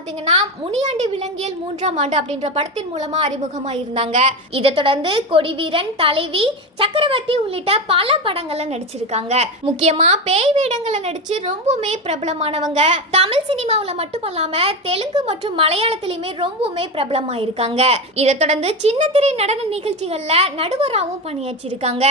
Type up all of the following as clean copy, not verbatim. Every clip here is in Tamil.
பாத்தீங்கன்னா முனியாண்டி விலங்கியல் 3ஆம் ஆண்டு அப்படின்ற படத்தின் மூலமா அறிமுகமா இருந்தாங்க. இதை தொடர்ந்து கொடிவீரன், தலைவி, சக்கரவர்த்தி உள்ளிட்ட பல படங்கள்ல நடிச்சிருக்காங்க. முக்கியமா பேய் வேடங்கள்ல நடிச்சு ரொம்பவுமே பிரபலமானவங்க. தமிழ் சினிமாவில் மட்டுமல்லாம தெலுங்கு மற்றும் மலையாளத்திலுமே ரொம்பவுமே பிரபலமா இருக்காங்க. இதை தொடர்ந்து சின்னத்திரை நடன நிகழ்ச்சிகள்ல நடுவராகவும் பணியாற்றிருக்காங்க.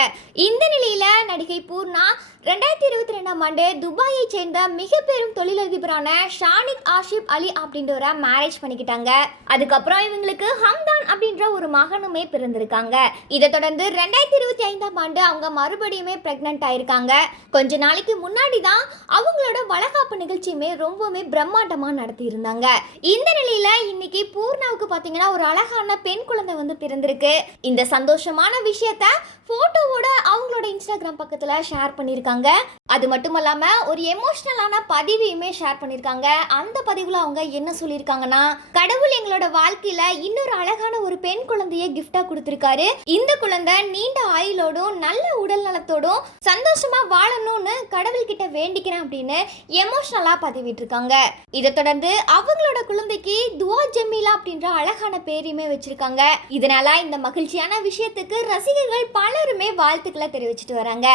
இந்த நிலையில நடிகை பூர்ணா 2022ஆம் ஆண்டு துபாயை சேர்ந்த மிக பெரும் தொழிலதிபரான ஷானிக் ஆஷிப் அலி அப்படின்றவரை மேரேஜ் பண்ணிக்கிட்டாங்க. அதுக்கப்புறம் இவங்களுக்கு ஹம்தான் அப்படின்ற ஒரு மகனுமே பிறந்திருக்காங்க. இதை தொடர்ந்து 2025ஆம் ஆண்டு அவங்க மறுபடியுமே பிரெக்னன்ட் ஆயிருக்காங்க. கொஞ்ச நாளைக்கு முன்னாடி தான் அவங்களோட வளகாப்பு நிகழ்ச்சியுமே ரொம்பவுமே பிரம்மாண்டமா நடத்தி இருந்தாங்க. இந்த நிலையில இன்னைக்கு பூர்ணாவுக்கு பாத்தீங்கன்னா ஒரு அழகான பெண் குழந்தை வந்து பிறந்திருக்கு. இந்த சந்தோஷமான விஷயத்த போட்டோவோட அவங்களோட இன்ஸ்டாகிராம் பக்கத்துல ஷேர் பண்ணியிருக்காங்க. அது மட்டும் இல்லாம ஒரு எமோஷனலான பதிவையுமே ஷேர் பண்ணியிருக்காங்க. அந்த பதிவுல அவங்க என்ன சொல்லியிருக்காங்கன்னா, கடவுள் எங்களோட வாழ்க்கையில இன்னொரு அழகான ஒரு பெண் குழந்தைய கிஃப்டா கொடுத்திருக்காரு. இந்த குழந்தை நீண்ட ஆயுளோடும் நல்ல உடல் நலத்தோடும் சந்தோஷமா வாழணும்னு கடவுள் கிட்ட வேண்டிக்கிறேன் அப்படின்னு எமோஷனலா பதிவிட்டிருக்காங்க. இதை தொடர்ந்து அவங்களோட குழந்தைக்கு துவா ஜமீலா அப்படின்ற அழகான பேரையுமே வச்சிருக்காங்க. இதனால இந்த மகிழ்ச்சியான விஷயத்துக்கு ரசிகர்கள் பலருமே வாழ்த்துக்களை தெரிவிச்சிட்டு வராங்க.